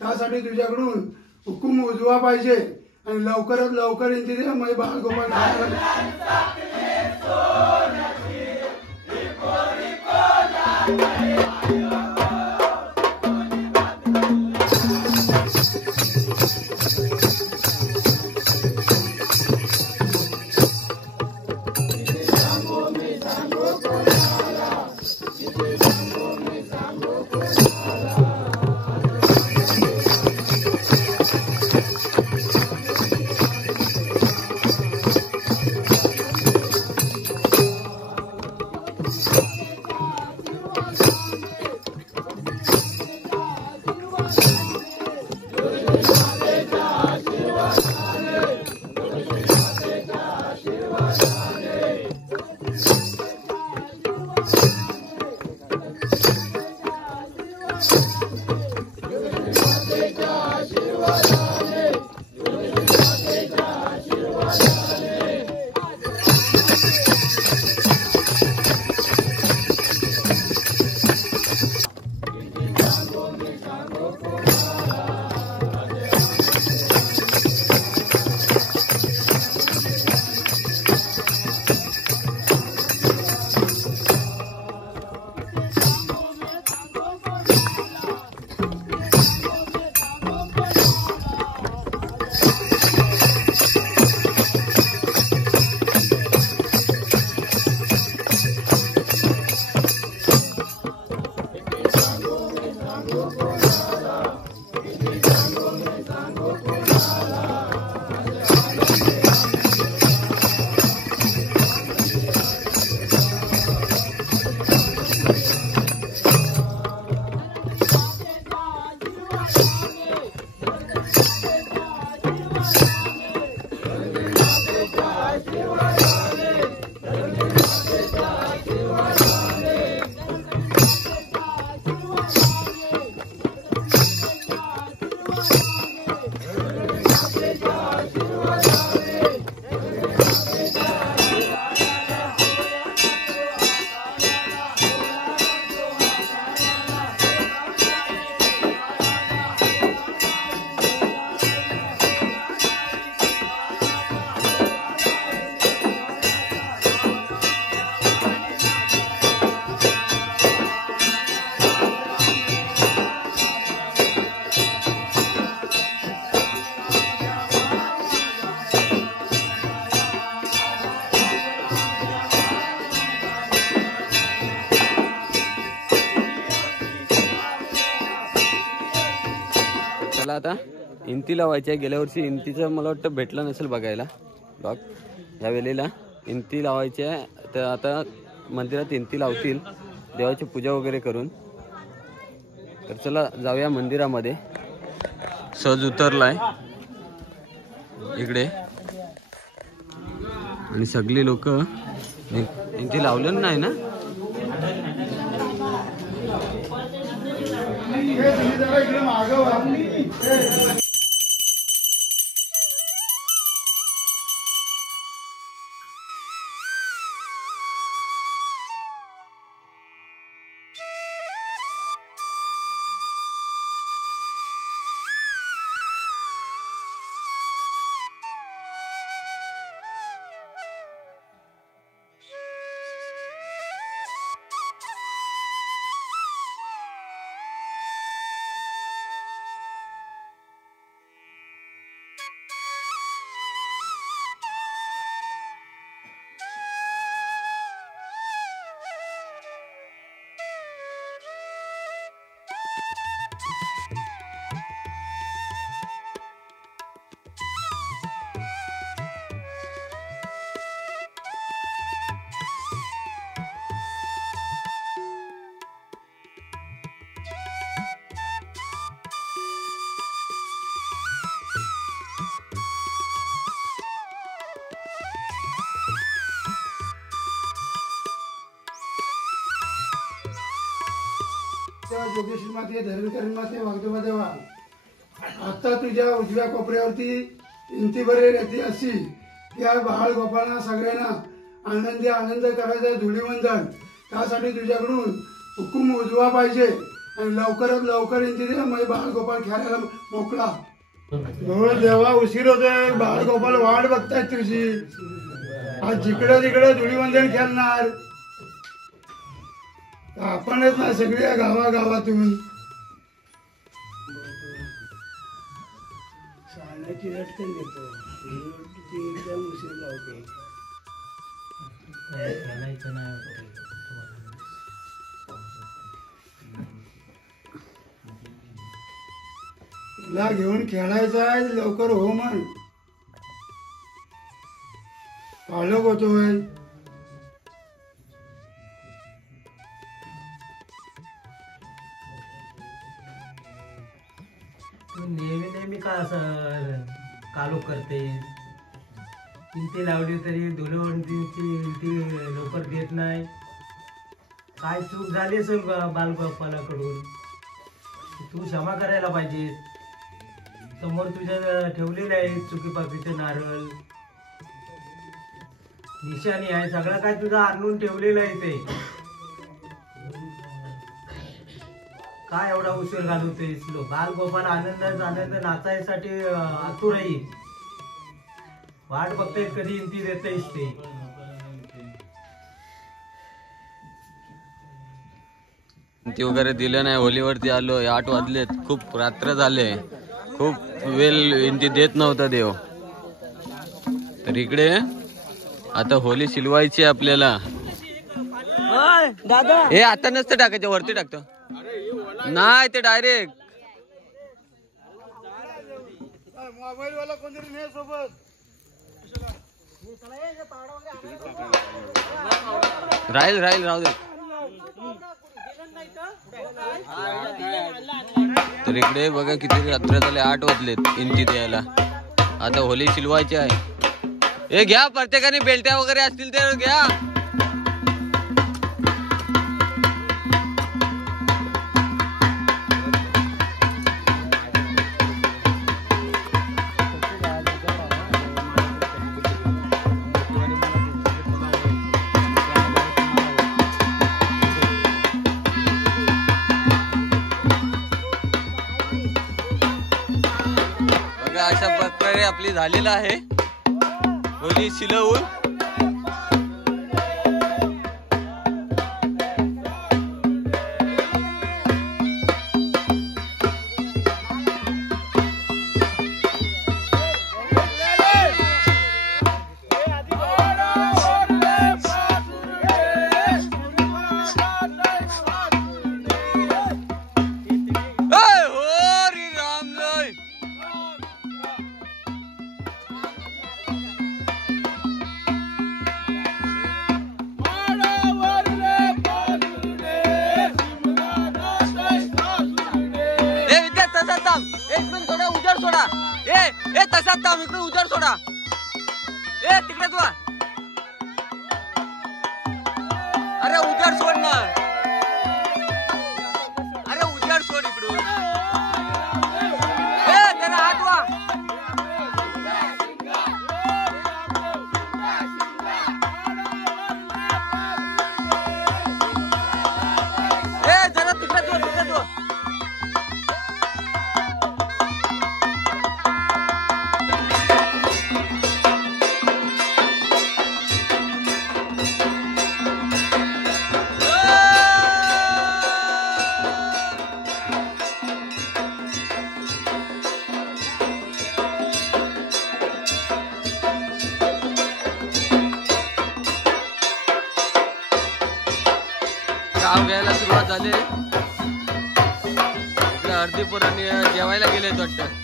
त्यासाठी तुझ्याकडून हुकूम उजवा पाहिजे आणि लवकरात लवकर इंती दे म्हणजे बाळगोपाळ आता इंती लावायची आहे। गेल्या वर्षी इंतीचं मला वाटतं भेटलं नसेल बघायला ब्लॉग। या वेळेला इंती लावायची आहे, तर आता मंदिरात इंती लावतील देवाची पूजा वगैरे करून। तर चला जाऊया मंदिरामध्ये। सहज उतरलाय इकडे आणि सगळी लोक इंती लावलं नाही ना। जोगेश्वरी माते, धर्मकरण माते, वागदेवा देवा, आता तुझ्या उजव्या कोपऱ्यावरती इंती बरे येते अशी या बाळ गोपाळांना सगळ्यांना आनंदी आनंद करायचा धुळीवंदन। त्यासाठी तुझ्याकडून हुकूम उजवा पाहिजे आणि लवकरात लवकर इंती दे म्हणजे बाळगोपाळ खेळायला मोकळा. हो देवा उशीर होतोय. बाळगोपाळ वाट बघतायत तुझी. आज जिकडे तिकडे धुळीवंदन खेळणार आपणच ना सगळ्या गावागावातून. सांगायची रटकन घेतो ती एकदम उशीर लावते. तुला घेऊन खेळायचं आहे लवकर हो म्हण. पालक होतोय. नेहमी नेहमी का असं कालो करते. इंती लावली तरी धुलवंतीची लवकर देत नाही. काय चूक झाली असेल बालगोपालाकडून तू क्षमा करायला पाहिजे. समोर तुझ्या ठेवलेले आहे चुकीपाकीचे नारळ निशाणी आहे सगळं काय तुझं आणून ठेवलेलं आहे ते. काय एवढा उशीर घालवतोयस. बालगोपाल आनंद नाचायसाठी आतुर आहे. वाट बघतायत कधी इंती देतायस ते. इंती वगैरे दिलं नाही. होलीवरती आलो 8 वाजलेत. खूप रात्र झाले. खूप वेळ इंती देत नव्हता देव. तर इकडे आता होली शिलवायची आपल्याला. हे आता नसतं टाकायचं वरती टाकतो नाही ते डायरेक्ट. मोबाईल वाला कोणतरी नाही सोबत. राहील राहू दे. तर इकडे बघा किती रात्र झाले. 8 वाजलेत इंती द्यायला. आता होली शिलवायची आहे. हे घ्या प्रत्येकाने बेल्ट्या वगैरे असतील तर घ्या. अशा प्रकारे आपली झालेला आहे होली शिलवून. तसाच थांब. इकडे उजेड सोडा. तिकडे तू. अरे उजेड सोड ना. अरे उजेड सोड इकडून. जरा हात वा. जरा तिकडे तू. गाव घ्यायला सुरुवात झाली. इकडे अर्धीपुरांनी जेवायला गेले वाटतं.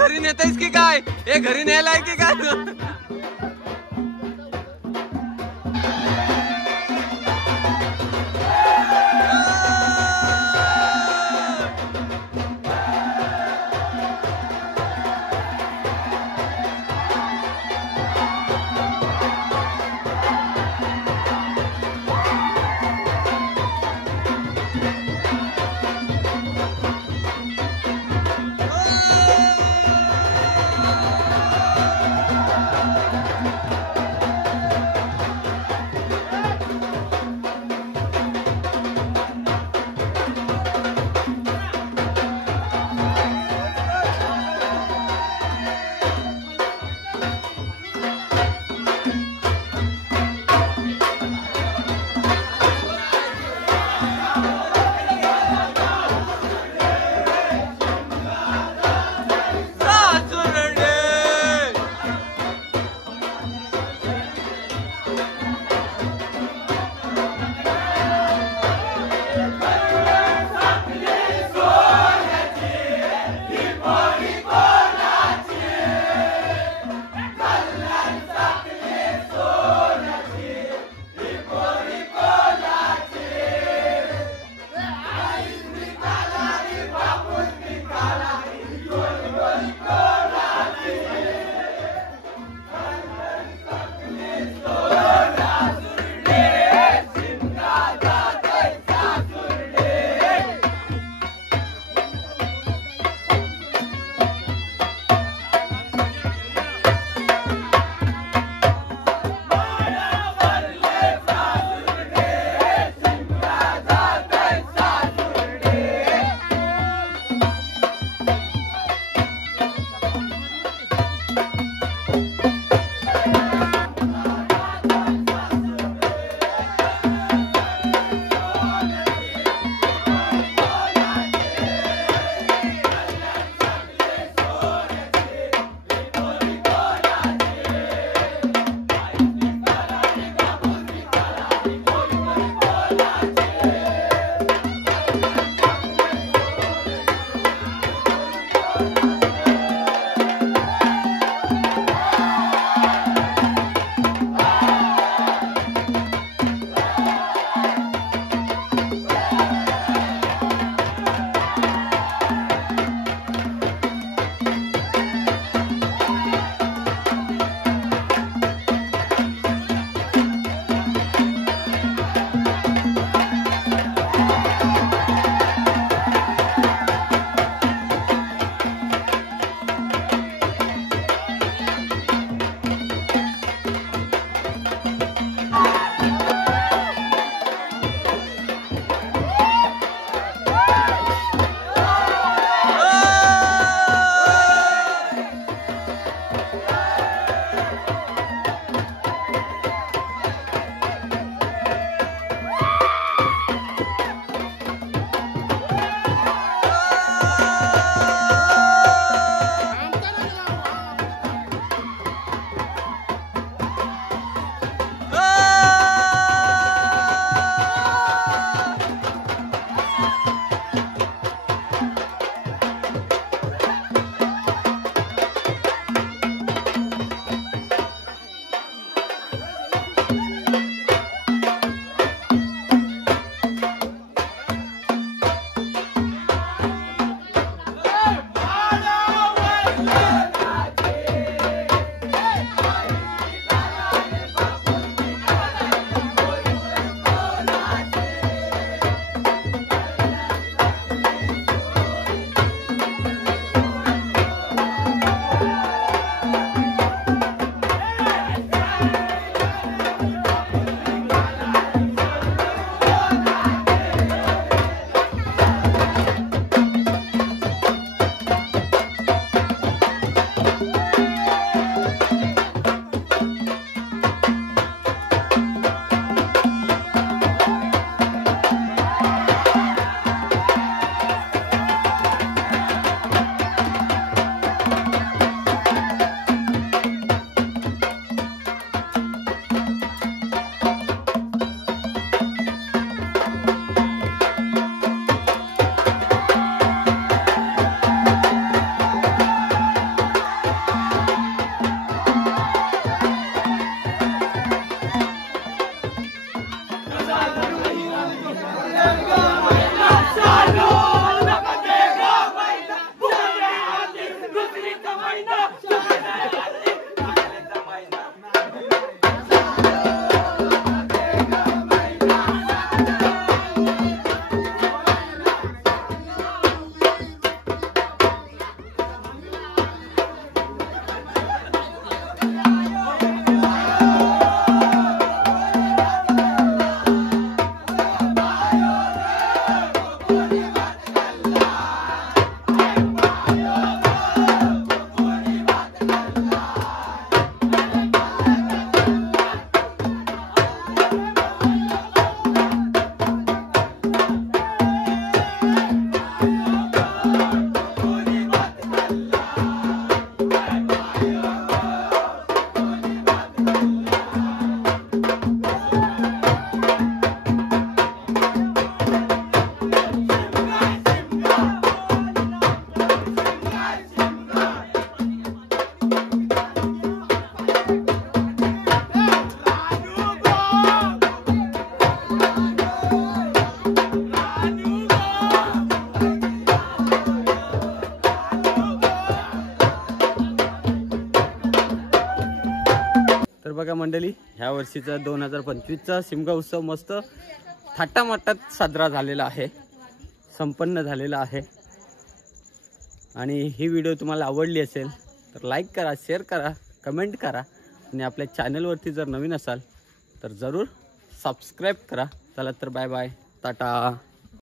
घरी नेतायस की काय? हे घरी न्यायलाय की काय? बघा मंडळी, ह्या वर्षीचा 2025चा शिमगा उत्सव मस्त थाटामाटात साजरा झालेला आहे, संपन्न झालेला आहे. आणि ही व्हिडिओ तुम्हाला आवडली असेल तर लाईक करा, शेअर करा, कमेंट करा आणि आपल्या चॅनलवरती जर नवीन असाल तर जरूर सबस्क्राईब करा. चला तर बाय बाय, टाटा.